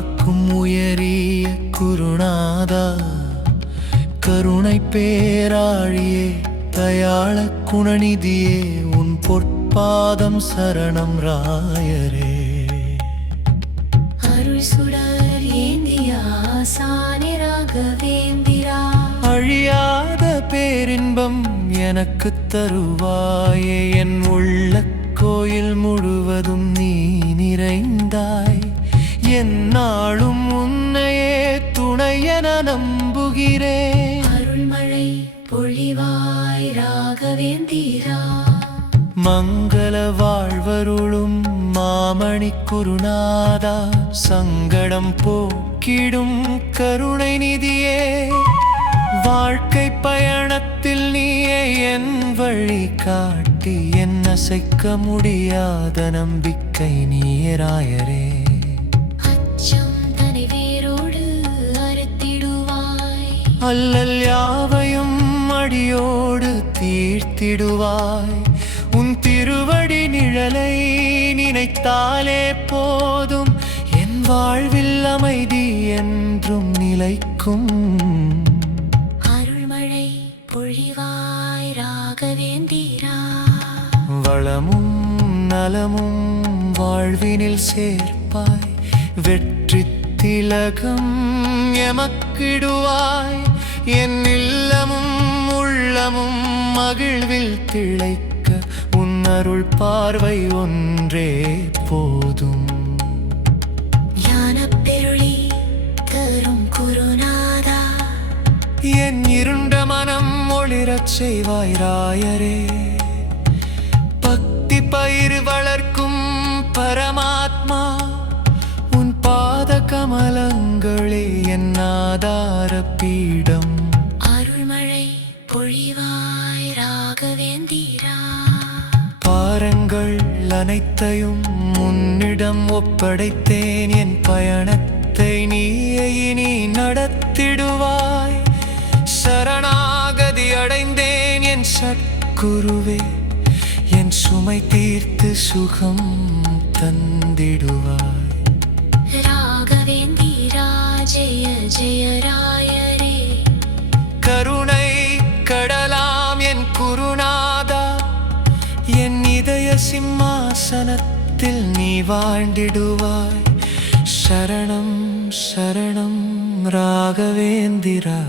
காக்கும் உயரிய குருநாதா, கருணை பேராழியே, தயாள குணநிதியே, உன் பொற்பாதம் சரணம் ராயரே. அருள் சுடர் ஏந்திய ஆசானே ராகவேந்திரா, அழியாத பேரின்பம் எனக்கு தருவாயே. என் உள்ள கோயில் முழுவதும் நீ நிறைந்தாய். என்னாலும் உன்னையே துணையென நம்புகிறேன். அருள்மழை பொழிவாய் ராகவேந்திரா, மங்கள வாழ்வருளும் மாமணி குருநாதா, சங்கடம் போக்கிடும் கருணை நிதியே. வாழ்க்கை பயணத்தில் நீயே என் வழி காட்டி, என் அசைக்க முடியாத நம்பிக்கை நீயே ராயரே. அச்சம் தனை வேரோடு அறுத்திடுவாய், அல்லல் யாவையும் அடியோடு தீர்த்திடுவாய். உன் திருவடி நிழலை நினைத்தாலே போதும், என் வாழ்வில் அமைதி என்றும் நிலைக்கும். அருள்மழை பொழிவாய் ராகவேந்திரா, வளமும் நலமும் வாழ்வினில் சேர்ப்பாய். வெற்றி திலகம் எமக்கிடுவாய். என் இல்லமும் உள்ளமும் மகிழ்வில் திளைக்க, உன் அருள் பார்வை ஒன்றே போதும். ஞானப் பெருளி தரும் குருநாதா, என் இருண்ட மனம் ஒளிரச் செய்வாய் ராயரே. பக்தி பயிர் வளர்க்கும் பரமாத்மா, உன் பாத கமலங்களே என் ஆதார பீடம். அருள்மழை பொழிவாய் ராகவேந்திரா, பாரங்கள் அனைத்தையும் உன்னிடம் ஒப்படைத்தேன். என் பயணத்தை நீயே இனி நடத்திடுவாய். சரணாகதி அடைந்தேன் என் சத்குருவே, என் சுமை தீர்த்து சுகம் தந்திடுவாய். ராகவேந்திரா ஜெய ஜெய ராயரே. கருணை கடலாம் என் குருநாதா, என் இதய சிம்மாசனத்தில் நீ வாழ்ந்திடுவாய். சரணம் சரணம் ராகவேந்திரா.